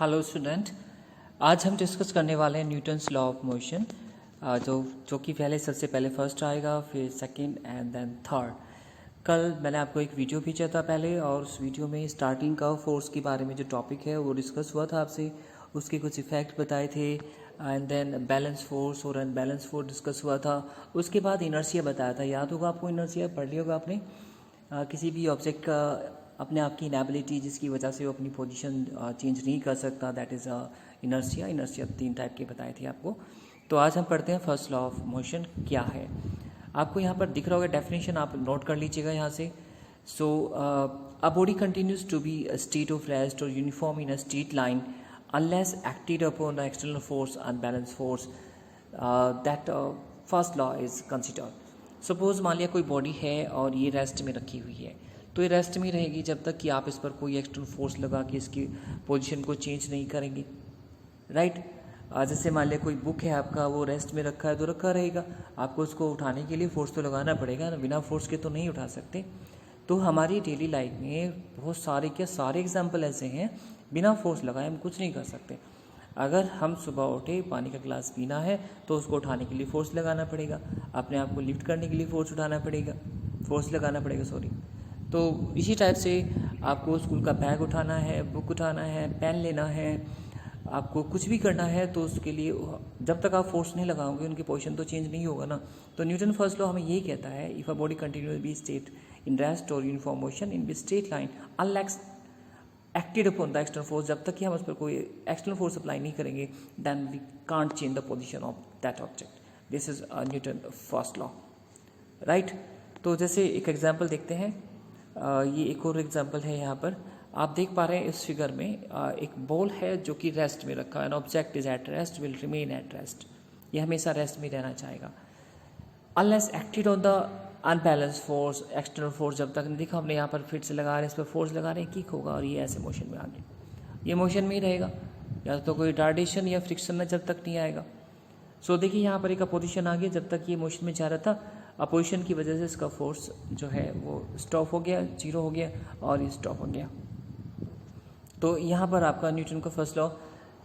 Hello student, आज हम discuss करने वाले हैं न्यूटन्स लॉ ऑफ मोशन। जो कि सबसे पहले फर्स्ट आएगा, फिर सेकंड एंड देन थर्ड। कल मैंने आपको एक वीडियो भेजा था पहले, और उस वीडियो में स्टार्टिंग का फोर्स के बारे में जो टॉपिक है वो डिस्कस हुआ था आपसे, उसके कुछ इफेक्ट बताए थे, एंड देन बैलेंस फोर्स और अनबैलेंस फोर्स डिस्कस हुआ था। उसके बाद इनर्शिया बताया था, याद होगा आपको, इनर्शिया पढ़ लिया होगा आपने। किसी भी ऑब्जेक्ट का अपने आप की इनएबिलिटी जिसकी वजह से वो अपनी पोजीशन चेंज नहीं कर सकता, that is inertia. Inertia 3 type के बताए थे आपको। तो आज हम पढ़ते हैं फर्स्ट लॉ ऑफ मोशन क्या है। आपको यहाँ पर दिख रहा होगा डेफिनेशन, आप नोट कर लीजिएगा यहाँ से। So a body continues to be a state of rest और uniform in a straight line unless acted upon the external force unbalanced force, that first law is considered. Suppose मान लिया कोई body है और ये रेस्ट में रखी हुई है, तो ये रेस्ट में रहेगी जब तक कि आप इस पर कोई एक्सटर्नल फोर्स लगा के इसकी पोजीशन को चेंज नहीं करेंगे, राइट। जैसे मान लिया कोई बुक है आपका, वो रेस्ट में रखा है तो रखा रहेगा, आपको उसको उठाने के लिए फोर्स तो लगाना पड़ेगा ना, बिना फोर्स के तो नहीं उठा सकते। तो हमारी डेली लाइफ में बहुत सारे एग्जाम्पल ऐसे हैं, बिना फोर्स लगाए हम कुछ नहीं कर सकते। अगर हम सुबह उठे, पानी का गिलास पीना है तो उसको उठाने के लिए फोर्स लगाना पड़ेगा, अपने आप को लिफ्ट करने के लिए फोर्स लगाना पड़ेगा सॉरी। तो इसी टाइप से आपको स्कूल का बैग उठाना है, बुक उठाना है, पेन लेना है, आपको कुछ भी करना है, तो उसके लिए जब तक आप फोर्स नहीं लगाओगे उनकी पोजीशन तो चेंज नहीं होगा ना। तो न्यूटन फर्स्ट लॉ हमें यही कहता है, if a body continues be state in rest और uniform motion in be straight line unless acted upon the external force, जब तक कि हम उस पर कोई एक्सटर्नल फोर्स अप्लाई नहीं करेंगे, then we can't change the position of that object. This is Newton first law, right. तो जैसे एक एग्जांपल देखते हैं, ये एक और एग्जांपल है। यहाँ पर आप देख पा रहे हैं इस फिगर में एक बॉल है जो कि रेस्ट में रखा है। An object is at rest will remain at rest, ये हमेशा रेस्ट में रहना चाहेगा। Unless acted on the unbalance force, external force जब तक नहीं दिखा, हमने यहाँ पर फिर से लगा रहे हैं, इस पर फोर्स लगा रहे हैं, किक होगा और ये ऐसे मोशन में आ गया, ये मोशन में ही रहेगा, या तो कोई रिटार्डेशन या फ्रिक्शन में जब तक नहीं आएगा। सो देखिए यहाँ पर एक अपोजिशन आ गया, जब तक ये मोशन में जा रहा था, अपोजिशन की वजह से इसका फोर्स जो है वो स्टॉप हो गया, जीरो हो गया और ये स्टॉप हो गया। तो यहाँ पर आपका न्यूटन का फर्स्ट लॉ,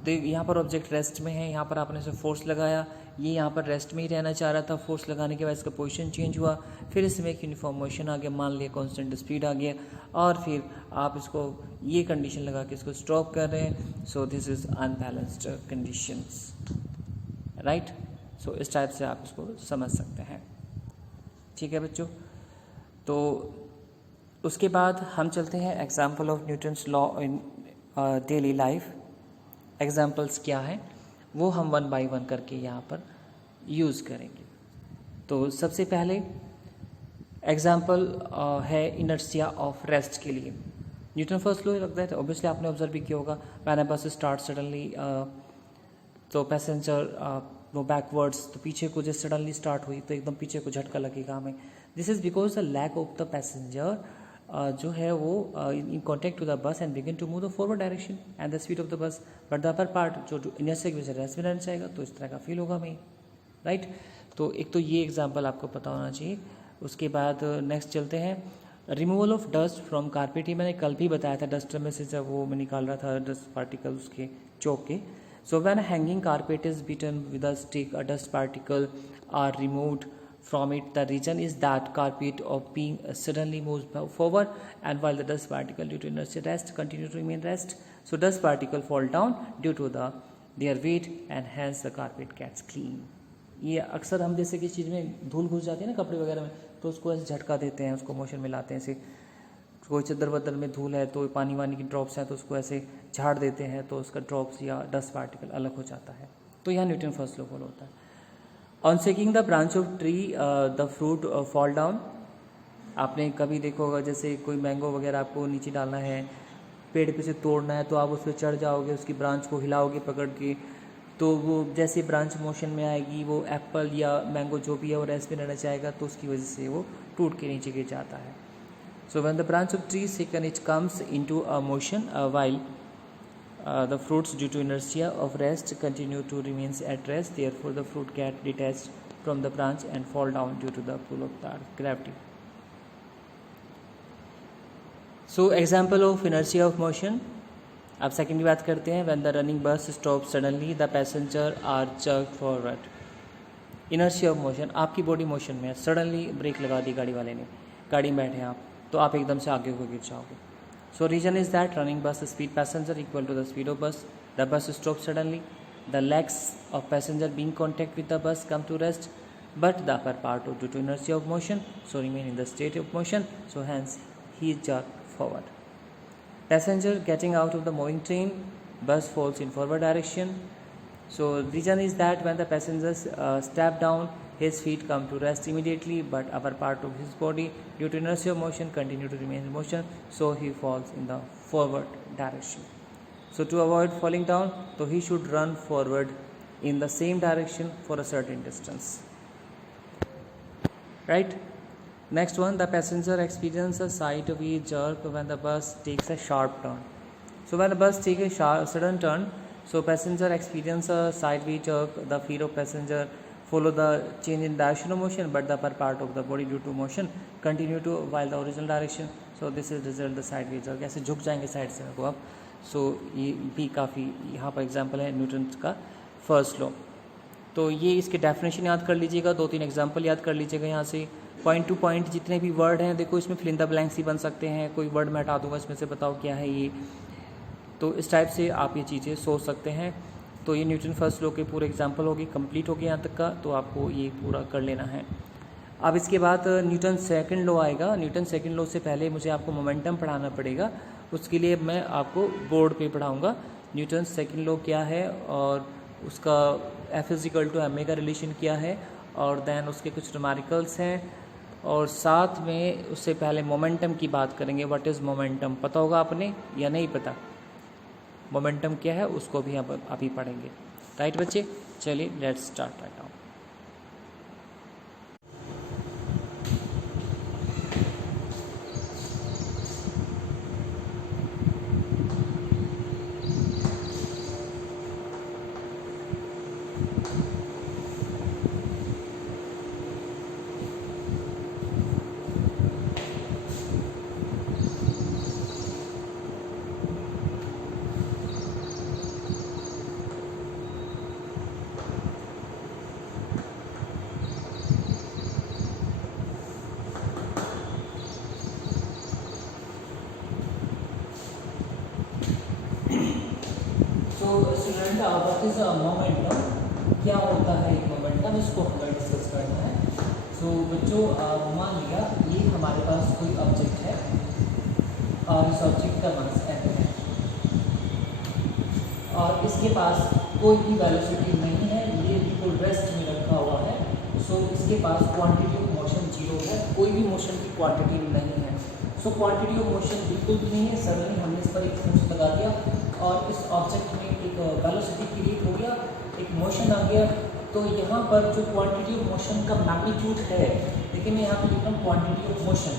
यहाँ पर ऑब्जेक्ट रेस्ट में है, यहाँ पर आपने इसे फोर्स लगाया, ये यहाँ पर रेस्ट में ही रहना चाह रहा था, फोर्स लगाने के बाद इसका पोजीशन चेंज हुआ, फिर इसमें एक यूनिफॉर्म मोशन आ गया, मान लिया कांस्टेंट स्पीड आ गया, और फिर आप इसको ये कंडीशन लगा के इसको स्टॉप कर रहे हैं। So this is unbalanced conditions, right. So इस टाइप से आप इसको समझ सकते हैं, ठीक है बच्चों। तो उसके बाद हम चलते हैं example of Newton's law in daily life. Examples क्या हैं वो हम 1 बाय 1 करके यहाँ पर यूज़ करेंगे। तो सबसे पहले एग्जाम्पल है इनर्शिया ऑफ रेस्ट के लिए। न्यूटन फर्स्ट लॉ लगता है, तो ऑब्वियसली आपने ऑब्जर्व भी किया होगा, व्हेन अ बस स्टार्ट सडनली, तो पैसेंजर वो बैकवर्ड्स, तो पीछे को जब सडनली स्टार्ट हुई तो एकदम पीछे को झटका लगेगा हमें। This is because the lack of the passenger जो है वो in contact to the bus and begin to move the forward direction and the speed of the bus, but the upper part जो इनर्शिया की वजह से rest में रहना चाहेगा, तो इस तरह का फील होगा हमें, राइट। तो एक तो ये एग्जाम्पल आपको पता होना चाहिए। उसके बाद नेक्स्ट चलते हैं, removal of dust from carpet. ये मैंने कल भी बताया था, डस्टर में से जब वो मैं निकाल रहा था डस्ट पार्टिकल उसके चौक के। So when a hanging carpet is beaten with a stick, a dust particle are removed from it. The reason is that carpet of being suddenly moves forward, and while the dust particle due to inertia rest continue to remain rest. So dust particle fall down due to their weight and hence the carpet gets clean. ये अक्सर हम जैसे किसी चीज़ में धूल घुस जाती है ना कपड़े वगैरह में, तो उसको ऐसे झटका देते हैं, उसको मोशन में लाते हैं। ऐसे कोई चद्दर वद्दर में धूल है तो पानी वानी की ड्रॉप्स हैं तो उसको ऐसे झाड़ देते हैं, तो उसका ड्रॉप्स या डस्ट पार्टिकल अलग हो जाता है। तो यहाँ न्यूटन फर्स्ट लॉ फॉलो होता है। On shaking the branch of tree the fruit fall down. आपने कभी देखा होगा, जैसे कोई मैंगो वगैरह आपको नीचे डालना है, पेड़ पे से तोड़ना है, तो आप उस पर चढ़ जाओगे, उसकी ब्रांच को हिलाओगे पकड़ के, तो वो जैसे ब्रांच मोशन में आएगी, वो एप्पल या मैंगो जो भी है वो रेस्ट में रहना चाहेगा, तो उसकी वजह से वो टूट के नीचे गिर जाता है। So when the branch of tree is shaken, it comes into a motion, while the fruits due to inertia of rest continue to remain at rest. Therefore, the fruit get detached from the branch and fall down due to the pull of the gravity. So example of inertia of motion. अब second की बात करते हैं, when the running bus stop suddenly the passenger are jerk forward. Inertia of motion, आपकी body motion में है, suddenly break लगा दी गाड़ी वाले ने, गाड़ी में बैठे आप, तो आप एकदम से आगे को गिर जाओगे। So reason is that running bus speed passenger equal to the speed of bus, the bus stop suddenly, the legs of passenger being contact with the bus come to rest, but the upper part due to inertia of motion so remain in the state of motion, so hence he is jerked forward. Passenger getting out of the moving train, bus falls in forward direction. So reason is that when the passengers step down, his feet come to rest immediately, but upper part of his body due to inertia of motion continue to remain in motion, so he falls in the forward direction. So to avoid falling down, so he should run forward in the same direction for a certain distance. Right? Next one, the passenger experiences a sideways jerk when the bus takes a sharp turn. So when the bus takes a sudden turn, so passenger experience a sideways jerk. The feet of passenger follow the change in direction of motion, but the upper part of the body due to motion continue to while the original direction. So this is result the sideways jerk. ऐसे झुक जाएंगे side से को आप। सो ये भी काफ़ी यहाँ पर एग्जाम्पल है न्यूटन का फर्स्ट लॉ। तो ये इसके डेफिनेशन याद कर लीजिएगा, 2-3 एग्जाम्पल याद कर लीजिएगा यहाँ से। पॉइंट टू पॉइंट जितने भी वर्ड हैं, देखो इसमें फिल इन द ब्लैंक्स ही बन सकते हैं, कोई वर्ड मैं हटा दूंगा इसमें से, बताओ क्या है ये। तो इस टाइप से आप ये चीज़ें सोच सकते हैं। तो ये न्यूटन फर्स्ट लॉ के पूरे एग्जाम्पल होगी, कंप्लीट हो गया यहाँ तक का, तो आपको ये पूरा कर लेना है। अब इसके बाद न्यूटन सेकंड लॉ आएगा। न्यूटन सेकंड लॉ से पहले मुझे आपको मोमेंटम पढ़ाना पड़ेगा, उसके लिए मैं आपको बोर्ड पे पढ़ाऊँगा न्यूटन सेकंड लॉ क्या है और उसका F=ma का रिलेशन क्या है, और देन उसके कुछ न्यूमेरिकल्स हैं, और साथ में उससे पहले मोमेंटम की बात करेंगे। व्हाट इज़ मोमेंटम, पता होगा आपने या नहीं पता? मोमेंटम क्या है उसको भी आप अभी पढ़ेंगे। राइट बच्चे, चलिए let's start right now. Student what is momentum, क्या होता है एक मोमेंटम, इसको हमें डिस्कस करना है। सो बच्चों मान लिया ये हमारे पास कोई ऑब्जेक्ट है और इस ऑब्जेक्ट का मास m है और इसके पास कोई भी वेलोसिटी नहीं है, ये बिल्कुल रेस्ट में रखा हुआ है। सो इसके पास क्वांटिटी ऑफ मोशन 0 है, कोई भी मोशन की क्वांटिटी नहीं है। सो क्वांटिटी ऑफ मोशन बिल्कुल भी नहीं है। सडनली हमने इस पर एक फोर्स लगा दिया और इस ऑब्जेक्ट में एक वेलोसिटी क्रिएट हो गया, एक मोशन आ गया। तो यहाँ पर जो क्वांटिटी ऑफ मोशन का मैग्नीट्यूड है, देखिए मैं यहाँ पर लिख रहा हूँ quantity of motion,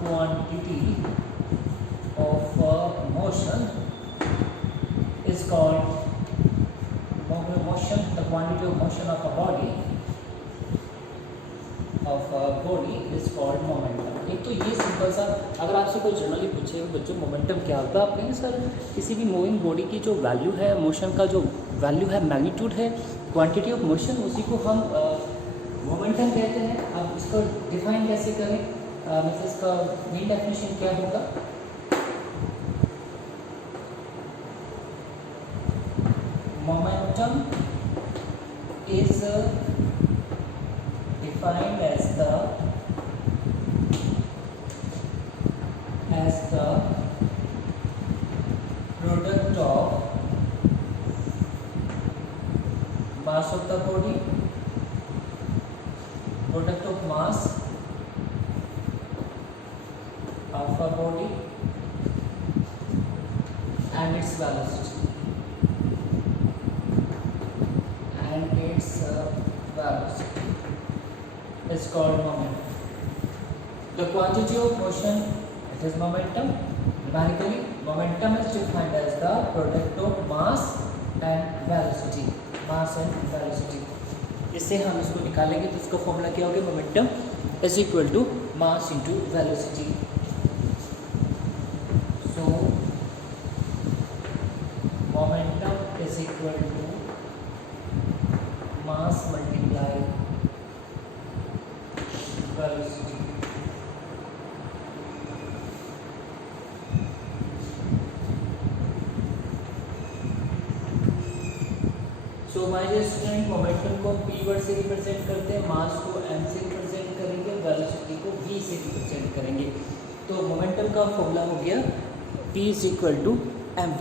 quantity of motion is called motion, the quantity of motion of a body is called momentum। एक तो ये सिंपल सा, अगर आपसे कोई जनरली पूछे बच्चों मोमेंटम क्या होता है, आप कहेंगे सर किसी भी मूविंग बॉडी की जो वैल्यू है, मोशन का जो वैल्यू है, मैग्नीट्यूड है, क्वांटिटी ऑफ मोशन, उसी को हम मोमेंटम कहते हैं। अब इसको डिफाइन कैसे करें, मतलब इसका मेन डेफिनेशन क्या होगा? Momentum is defined as the product of mass of the body, product of mass of a body and its velocity. Velocity is called momentum. The quantity of motion, it is momentum. Numerically, momentum is defined as the product of mass and velocity. Mass and velocity. इससे हम इसको निकालेंगे तो इसका formula क्या होगा? Momentum is equal to mass into velocity. Equal to mass multiply velocity. So हमारे student momentum को p वर्ड से रिप्रेजेंट करते हैं, मास को m से रिप्रेजेंट करेंगे, वेलोसिटी को v से रिप्रेजेंट करेंगे। तो मोमेंटम का फॉर्मूला हो गया p is equal to mv।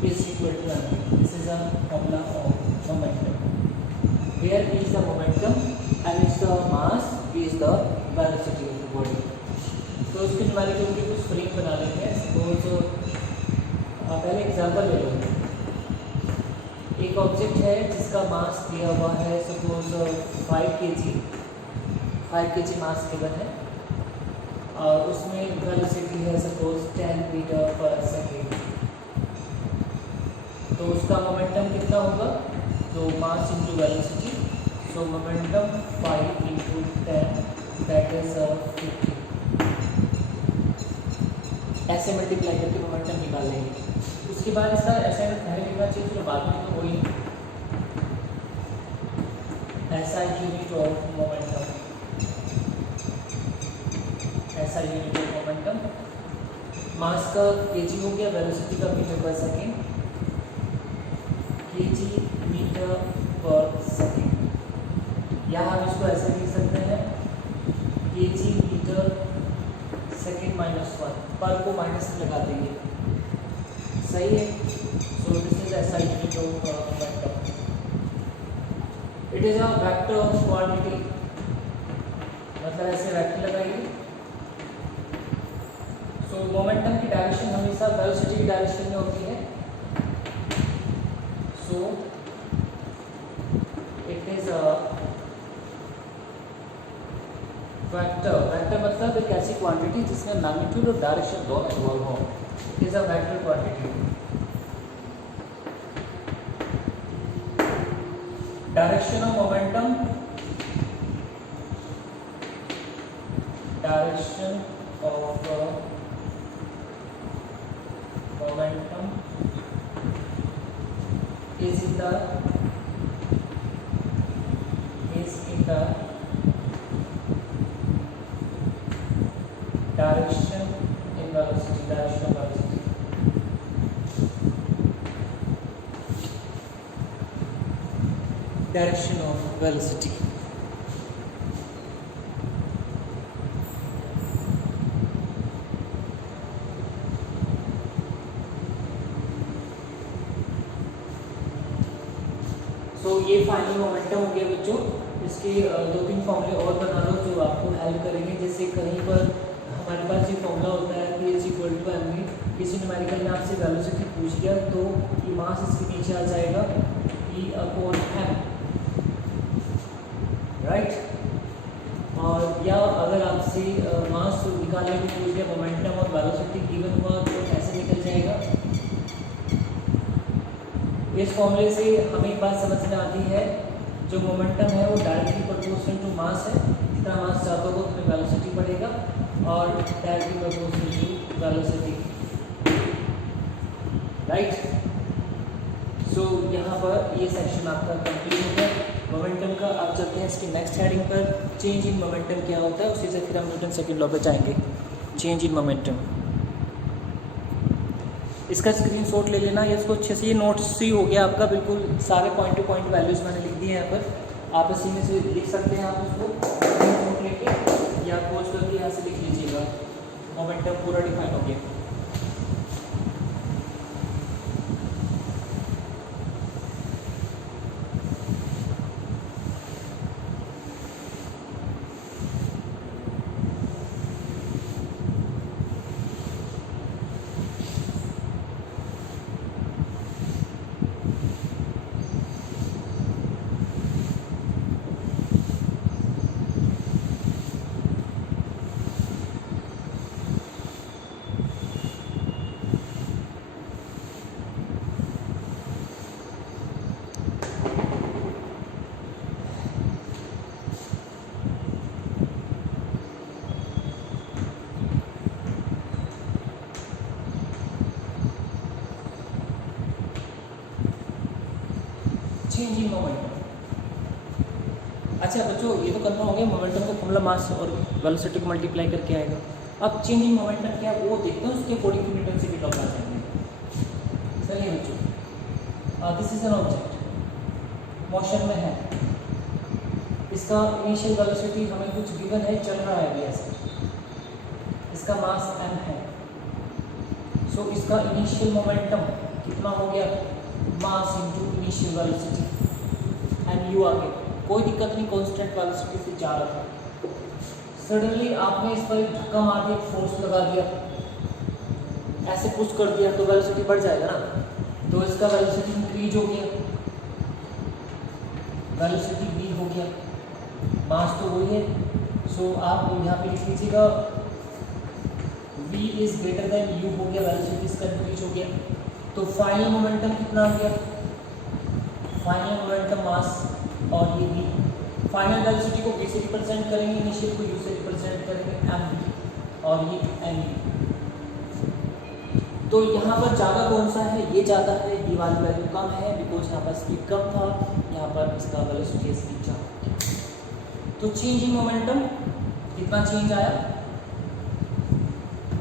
p is equal to mv. This is a formula of momentum. Here p is the momentum, m is the mass, v is the velocity of the body. तो उसके numerical के कुछ frame बना लेते हैं। Suppose पहले example ले लो। एक ऑब्जेक्ट है जिसका मास दिया हुआ है सपोज 5 kg मास गिवन है और उसमें वेलोसिटी है सपोज 10 मीटर पर सेकेंड। तो उसका मोमेंटम कितना होगा? तो मास into velocity, so momentum 5 into 10 that is 50। ऐसे मल्टीप्लाई करके मोमेंटम निकाल लेंगे। उसके बाद इसका ऐसा पहले लिखना चाहिए, फिर बाद में तो वही ऐसा यूनिट ऑफ मोमेंटम, ऐसा यूनिट ऑफ मोमेंटम। मास का केजी हो गया, वेलोसिटी का मीटर पर सेकेंड, केजी मीटर पर सेकेंड। या हम इसको ऐसे लिख सकते हैं केजी मीटर सेकेंड माइनस 1, पर को माइनस में लगा देंगे, सही है। सो दिस इज ऐसा unit of momentum. It is a vector of quantity, मतलब ऐसे वेक्टर लगाइए। सो मोमेंटम की डायरेक्शन हमेशा वेलोसिटी की डायरेक्शन में होती है। So it is a vector मतलब एक ऐसी क्वांटिटी जिसमें मैग्नीट्यूड और डायरेक्शन दोनों इन्वॉल्व हो। It is a vector quantity. Direction of momentum, direction of momentum is in the direction in velocity, direction of velocity. Direction of velocity. तो ये final momentum हो गया बच्चों। इसके 2-3 फॉर्मूले और बना लो जो आपको हेल्प करेंगे। जैसे कहीं पर हमारे पास ये फॉर्मूला होता है कि इज इक्वल टू mv, किसी न्यूमेरिकल में आपसे वेलोसिटी पूछ लिया तो ये मास इसके नीचे आ जाएगा e अपॉन m, राइट। और या अगर आपसे मास निकालने को पूछ लिया, मोमेंटम और वेलोसिटी गिवन हुआ तो ऐसे निकल जाएगा। इस फॉर्मूले से हमें एक बात समझ में आती है, जो मोमेंटम है वो डायरेक्टली प्रोपोर्शनल टू मास है। जितना मास ज़्यादा होगा उतनी वेलोसिटी बढ़ेगा और directly proportional to velocity, right. So यहाँ पर ये सेक्शन आपका कंप्लीट हो गया मोमेंटम का। आप चलते हैं इसकी नेक्स्ट हेडिंग पर, चेंज इन मोमेंटम क्या होता है। उसी से फिर हम न्यूटन सेकंड लॉ पे जाएंगे, चेंज इन मोमेंटम। इसका स्क्रीनशॉट ले लेना, या इसको अच्छे से, ये नोट्स ही हो गया आपका बिल्कुल, सारे पॉइंट टू पॉइंट वैल्यूज़ मैंने लिख दिए हैं यहाँ पर। आप इसी में से लिख सकते हैं, आप उसको स्क्रीनशॉट लेके या पोज करके यहाँ से लिख लीजिएगा। मोमेंटम पूरा डिफाइन हो गया। Change in momentum. अच्छा बच्चों, ये तो कंफर्म हो गया, मोमेंटम का फॉर्मूला मास और वेलोसिटी को मल्टीप्लाई करके आएगा। अब चेंज इन मोमेंटम क्या है वो देखते हैं, उसके according to Newton second law apply करेंगे। चलिए बच्चों, this is an object motion में है, इसका इनिशियल वेलोसिटी हमें कुछ गिवन है, चल रहा है अभी ऐसे, इसका मास m है। सो इसका इनिशियल मोमेंटम कितना हो गया, mass into initial velocity and you आगे, कोई दिक्कत नहीं, कांस्टेंट वेलोसिटी से जा रहा था। सडनली आपने इस पर धक्का मार दिया, फोर्स लगा दिया, ऐसे पुश कर दिया तो वेलोसिटी बढ़ जाएगा ना, तो इसका वेलोसिटी इंक्रीज हो गया, वेलोसिटी v हो गया, मास तो वही है। सो आप यहाँ पे लिख लीजिएगा v is greater than u हो गया, वेलोसिटी इसका इंक्रीज हो गया। तो फाइनल मोमेंटम कितना आ गया, फाइनल मोमेंटम मास और ये v, फाइनल वेलोसिटी को v से रिप्रेजेंट करेंगे, इनिशियल को u से रिप्रेजेंट करेंगे m, और ये m। तो यहाँ पर ज़्यादा कौन सा है, ये ज़्यादा है, ये वाली वैल्यू कम है, बिकॉज यहाँ पर स्पीड कम था, यहाँ पर इसका वेलोसिटी स्पीड ज़्यादा। तो चेंज इन मोमेंटम कितना चेंज आया,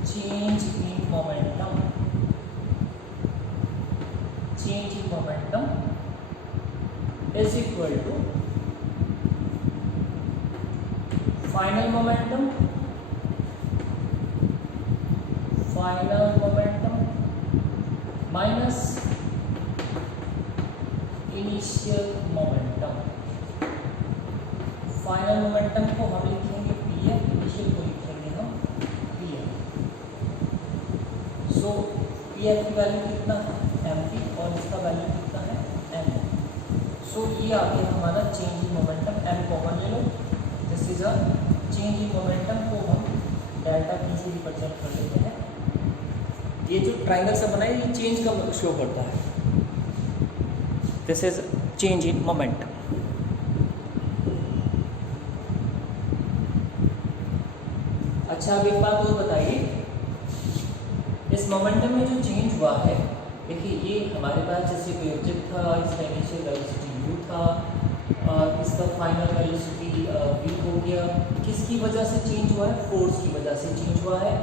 change in momentum, change in momentum is equal to final momentum, final momentum minus initial momentum. Final momentum को हम लिखेंगे pf, इनिशियल को लिखेंगे हम pf। सो pf की वैल्यू कितना है mp और इसका वैल्यू कितना है m। सो ये आ गया हमारा change in momentum, m common ले लो, this is a change in momentum को हम डेल्टा p से रिप्रेजेंट कर लेते हैं। ये जो ट्राइंगल सा बना है ये चेंज का शो करता है, this is change in momentum. अच्छा अब एक बात और बताइए, इस मोमेंटम में जो चेंज हुआ है, देखिए ये हमारे पास जैसे कोई ऑब्जेक्ट था, इसका इनिशियल वेलोसिटी u था और इसका फाइनल वेलोसिटी v हो गया, किसकी वजह से चेंज हुआ है, फोर्स की वजह से चेंज हुआ है,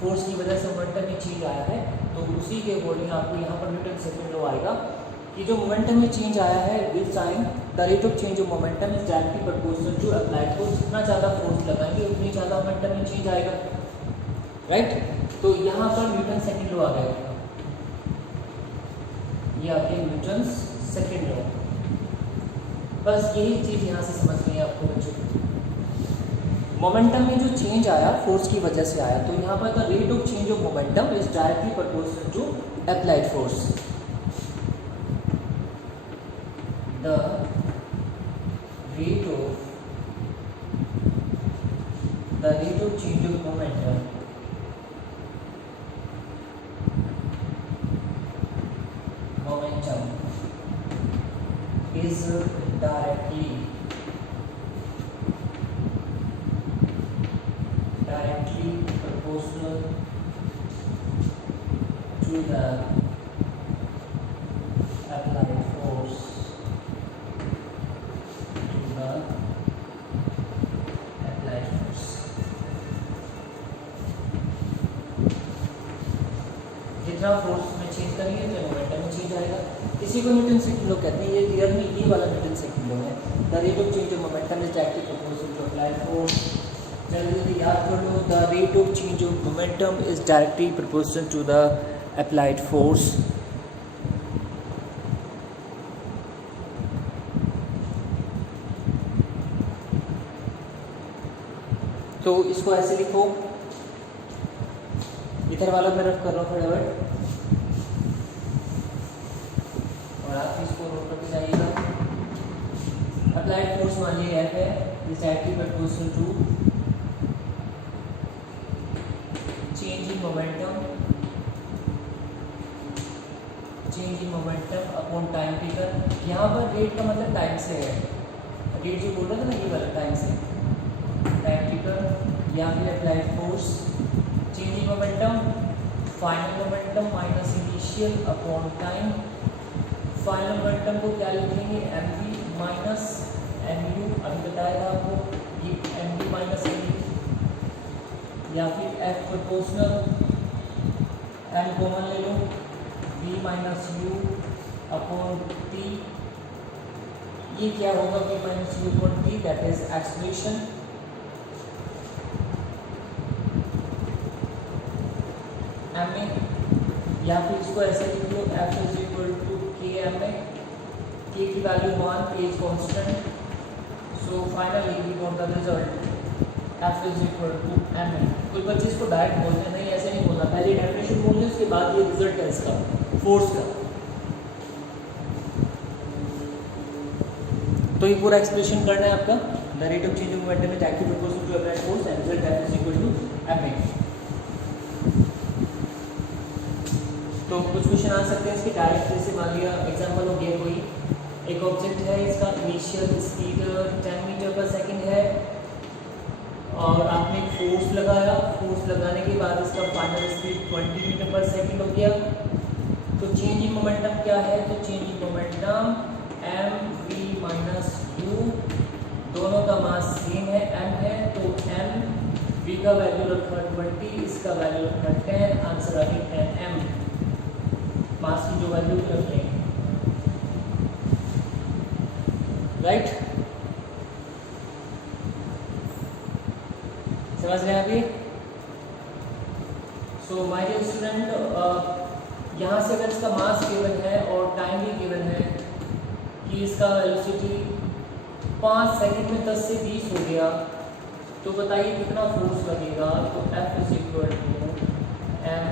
फोर्स की वजह से मोमेंटम में चेंज आया है। तो उसी के अकॉर्डिंग आपको यहाँ पर न्यूटन सेकंड लॉ आएगा कि जो मोमेंटम में चेंज आया है with time the rate of change of momentum is directly proportional to applied force. जितना ज़्यादा फोर्स लगाएंगे उतनी ज़्यादा मोमेंटम में चेंज आएगा, राइट। तो यहाँ पर न्यूटन सेकंड लॉ आ गया, ये आ गया न्यूटन सेकंड लॉ। बस यही चीज़ यहाँ से समझनी है आपको बच्चों। मोमेंटम में जो चेंज आया फोर्स की वजह से आया, तो यहाँ पर the rate of change of momentum is directly proportional to applied force. The rate of change of momentum is directly proportional to the applied force, जितना फोर्स में चेंज करेंगे तो मोमेंटम में चेंज आएगा। इसी को न्यूटन सेकंड लॉ कहते हैं। ये क्लियर में ये वाला न्यूटन सेकंड लॉ है, the rate of change of momentum is directly proportional to applied force. जल्दी याद कर लो, the rate of change of momentum is directly proportional to the applied force. तो इसको ऐसे लिखो, इधर वाला मैं रफ कर रहा हूँ फटाफट, और आप इसको नोट करके जाइएगा। अप्लाइड फोर्स मान लीजिए F है, is directly proportional to change in momentum upon time taken. यहाँ पर रेट का मतलब टाइम से है, रेट जो बोल रहा था ना ये वाला टाइम से, टाइम टेकन या फिर applied force. Change in momentum, final momentum minus initial upon time, final momentum को क्या लिखेंगे, m we minus m u, अभी बताया था आपको कि m we minus m u, या फिर एफ प्रोपोर्शनल, एम कॉमन ले लो, v minus you upon T. ये क्या होगा, v minus you upon t, that is expression. M a, या फिर इसको ऐसे लिख लो, f is equal to K M A, K की value 1, K is constant, so finally we got the result F is equal to M A. कुछ बच्चे इसको डायरेक्ट बोलते हैं, नहीं ऐसे नहीं बोलना, पहले डेफिनेशन बोल लें, उसके बाद ये रिजल्ट है इसका फोर्स का। तो ये पूरा एक्सप्रेशन करना है आपका, the rate of change of momentum is directly proportional to applied force and result F is equal to M A. तो कुछ क्वेश्चन आ सकते हैं इसके डायरेक्ट, जैसे मान लिया एग्जांपल हो गया कोई एक ऑब्जेक्ट है, इसका इनिशियल स्पीड 10 मीटर पर सेकंड है और आपने फोर्स लगाया, फोर्स लगाने के बाद इसका फाइनल स्पीड 20 मीटर पर सेकंड हो गया। तो चेंज इन मोमेंटम क्या है, तो change in momentum M we minus U, दोनों का मास सेम है एम है, तो एम वी का वैल्यू रखा 20, इसका वैल्यू रखा 10, आंसर आ गया 10 एम, मास की जो वैल्यू रख लेंगे, राइट। समझ रहे हैं अभी। सो माय डियर स्टूडेंट, यहाँ से अगर इसका मास गिवन है और टाइम भी गिवन है कि इसका वेलोसिटी 5 सेकंड में 10 से 20 हो गया, तो बताइए कितना फोर्स लगेगा। तो F is equal to M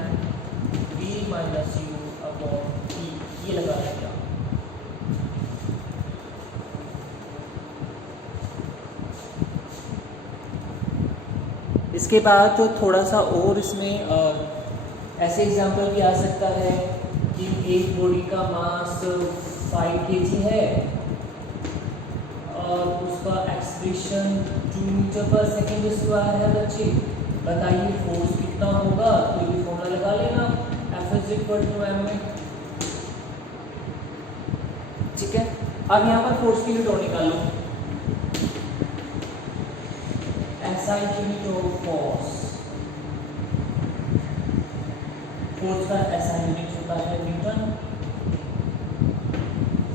we minus you upon T, ये लगा देगा। इसके बाद थोड़ा सा और इसमें ऐसे एग्जांपल भी आ सकता है कि एक बॉडी का मास 5 kg है और उसका एक्सप्रेशन 2 मीटर पर सेकेंड स्क्वायर है। बच्चे बताइए फोर्स कितना होगा, तो ये फॉर्मूला लगा लेना, F is equal to M A. ठीक है, अब यहाँ पर फोर्स की यूनिट और निकालो, SI unit of force, force का SI यूनिट होता है न्यूटन,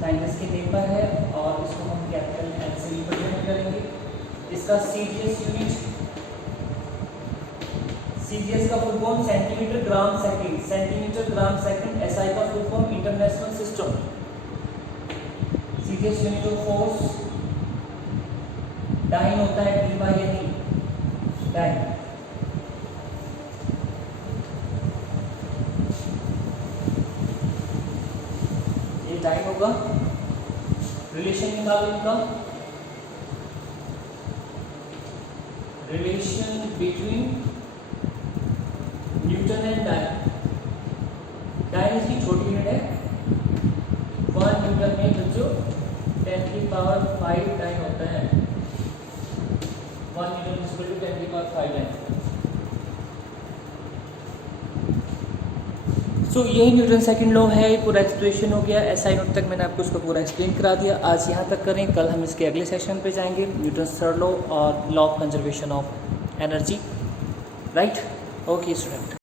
साइंस के नेम पर है और इसको हम कैपिटल एन से रिप्रेजेंट करेंगे। इसका सीजीएस यूनिट, सीजीएस का full form centimetre gram second, centimetre gram second. SI का full form international system. CGS unit of force dyne होता है डी बाई एन, डाइन। ये डाइन होगा। रिलेशन निकालो इनका, relation between Newton and dyne. Dyne इसकी छोटी यूनिट है, 1 न्यूटन में बच्चों 10 की पावर 5 डाइन होता है, 1 न्यूटन इज इक्वल टू 10 की पावर 5 डाइन। सो यही न्यूटन सेकंड लॉ है, पूरा एक्सप्लेनेशन हो गया। SI नोट तक मैंने आपको उसको पूरा एक्सप्लेन करा दिया। आज यहाँ तक करें, कल हम इसके अगले सेशन पे जाएंगे, न्यूटन थर्ड लॉ और law of conservation of energy, right. Okay student.